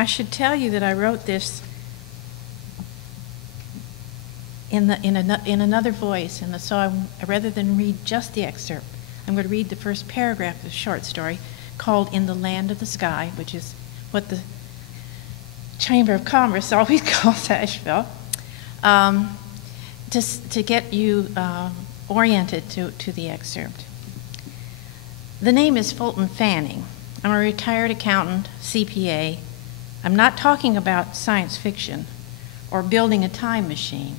I should tell you that I wrote this in another voice, and so rather than read just the excerpt, I'm going to read the first paragraph of the short story called "In the Land of the Sky," which is what the Chamber of Commerce always calls Asheville, to get you oriented to the excerpt. The name is Fulton Fanning. I'm a retired accountant, CPA. I'm not talking about science fiction or building a time machine.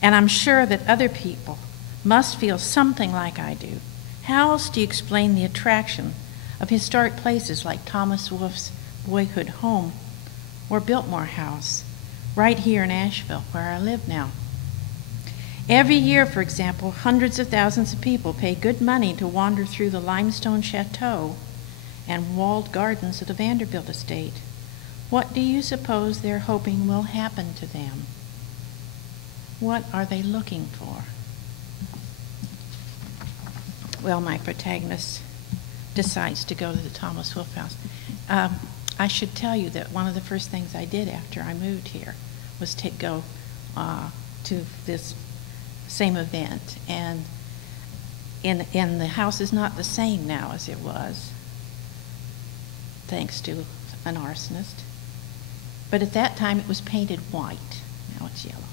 And I'm sure that other people must feel something like I do. How else do you explain the attraction of historic places like Thomas Wolfe's boyhood home or Biltmore House, right here in Asheville, where I live now? Every year, for example, hundreds of thousands of people pay good money to wander through the limestone chateau and walled gardens of the Vanderbilt estate. What do you suppose they're hoping will happen to them? What are they looking for? Well, my protagonist decides to go to the Thomas Wolfe House. I should tell you that one of the first things I did after I moved here was to go to this same event. And the house is not the same now as it was, thanks to an arsonist. But at that time it was painted white. Now it's yellow.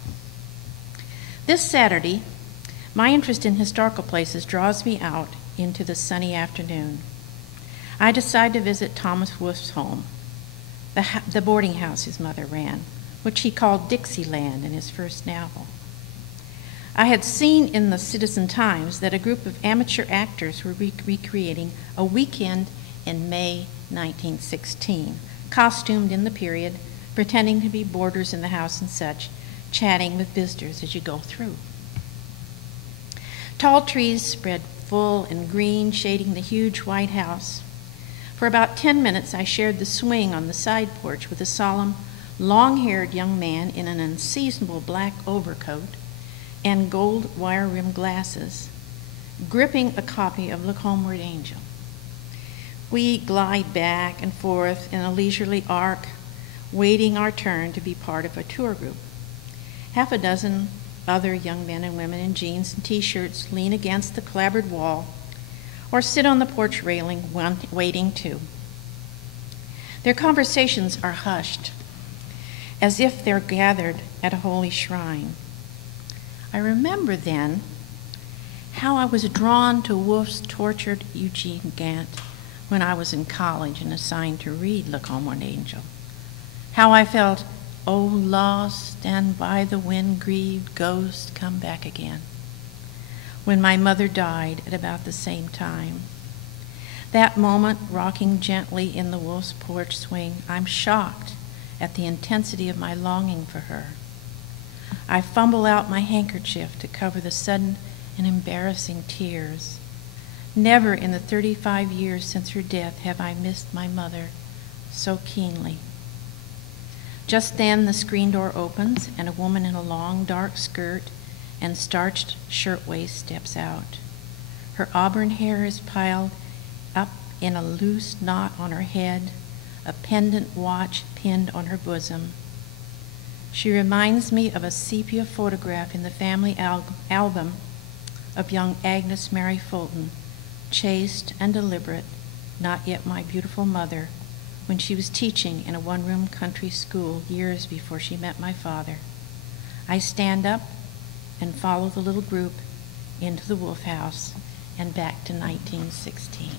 This Saturday, my interest in historical places draws me out into the sunny afternoon. I decide to visit Thomas Wolfe's home, the boarding house his mother ran, which he called Dixieland in his first novel. I had seen in the Citizen Times that a group of amateur actors were recreating a weekend in May 1916, costumed in the period, pretending to be boarders in the house and such, chatting with visitors as you go through. Tall trees spread full and green, shading the huge white house. For about 10 minutes, I shared the swing on the side porch with a solemn, long-haired young man in an unseasonable black overcoat and gold wire-rimmed glasses, gripping a copy of Look Homeward, Angel. We glide back and forth in a leisurely arc, waiting our turn to be part of a tour group. Half a dozen other young men and women in jeans and T-shirts lean against the clapboard wall or sit on the porch railing waiting too. Their conversations are hushed, as if they're gathered at a holy shrine. I remember then how I was drawn to Wolfe's tortured Eugene Gant when I was in college and assigned to read Look Homeward, Angel. How I felt, "Oh, lost and by the wind grieved ghost, come back again," when my mother died at about the same time. That moment, rocking gently in the Wolfe's porch swing, I'm shocked at the intensity of my longing for her. I fumble out my handkerchief to cover the sudden and embarrassing tears. Never in the 35 years since her death have I missed my mother so keenly. Just then the screen door opens and a woman in a long dark skirt and starched shirtwaist steps out. Her auburn hair is piled up in a loose knot on her head, a pendant watch pinned on her bosom. She reminds me of a sepia photograph in the family album of young Agnes Mary Fulton, chaste and deliberate, not yet my beautiful mother, when she was teaching in a one-room country school years before she met my father. I stand up and follow the little group into the Wolfe House and back to 1916.